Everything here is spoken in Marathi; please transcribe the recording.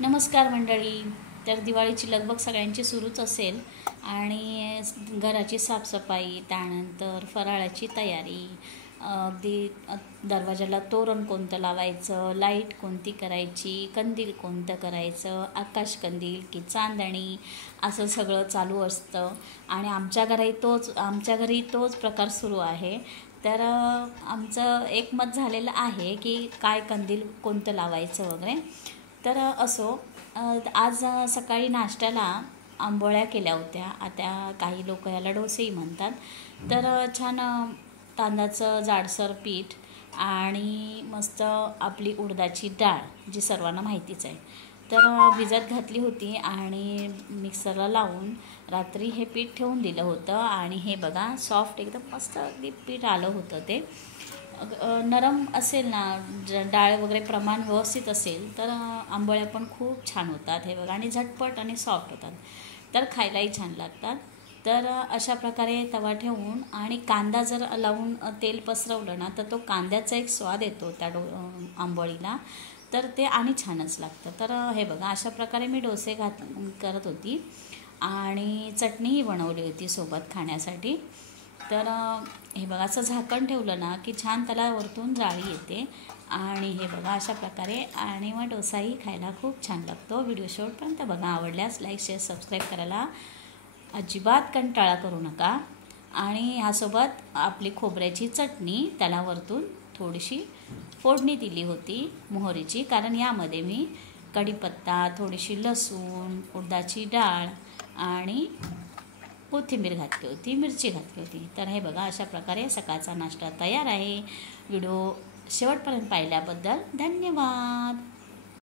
नमस्कार मंडळी. तर दिवाळीची लगबग सगळ्यांची सुरूच असेल आणि घराची साफसफाई, त्यानंतर फराळाची तयारी, अगदी दरवाजाला तोरण कोणतं लावायचं, लाईट कोणती करायची, कंदील कोणतं करायचं, आकाशकंदील की चांदणी, असं सगळं चालू असतं. आणि आमच्या घरी तोच प्रकार सुरू आहे. तर आमचं एकमत झालेलं आहे की काय कंदील कोणतं लावायचं वगैरे. तर असो, आज सकाळी नाश्त्याला आंबोळ्या केल्या होत्या. आता काही लोक याला डोसेही म्हणतात. तर छान तांदळाचं जाडसर पीठ आणि मस्त आपली उडदाची डाळ, जी सर्वांना माहितीच आहे, तर भिजत घातली होती आणि मिक्सरला लावून रात्री हे पीठ ठेवून दिलं होतं. आणि हे बघा, सॉफ्ट एकदम मस्त अगदी पीठ आलं होतं ते. नरम असेल ना, डाळ वगैरे प्रमाण व्यवस्थित असेल तर आंबोळ्या पण खूप छान होतात. हे बघा, आणि झटपट आणि सॉफ्ट होतात, तर खायलाही छान लागतात. तर अशा प्रकारे तवा ठेवून आणि कांदा जर लावून तेल पसरवलं ना, तर तो कांद्याचा एक स्वाद येतो त्या आंबोळीला, तर ते आणि छानच लागतं. तर हे बघा, अशा प्रकारे मी डोसे करत होती आणि चटणीही बनवली होती सोबत खाण्यासाठी. तर हे बघा, असं झाकण ठेवलं ना की छान त्याला वरतून जाळी येते. आणि हे बघा अशा प्रकारे, आणि मग डोसाही खायला खूप छान लागतो. व्हिडिओ शेवटपर्यंत बघा. आवडल्यास लाईक, शेअर, सबस्क्राईब करायला अजिबात कंटाळा करू नका. आणि ह्यासोबत आपली खोबऱ्याची चटणी, त्याला वरतून थोडीशी फोडणी दिली होती मोहरीची, कारण यामध्ये मी कढीपत्ता, थोडीशी लसूण, उडदाची डाळ आणि कोथिंबीर घातली होती, मिरची घातली होती. तर हे बघा, अशा प्रकारे सकाळचा नाश्ता तयार आहे. व्हिडिओ शेवटपर्यंत पाहिल्याबद्दल धन्यवाद.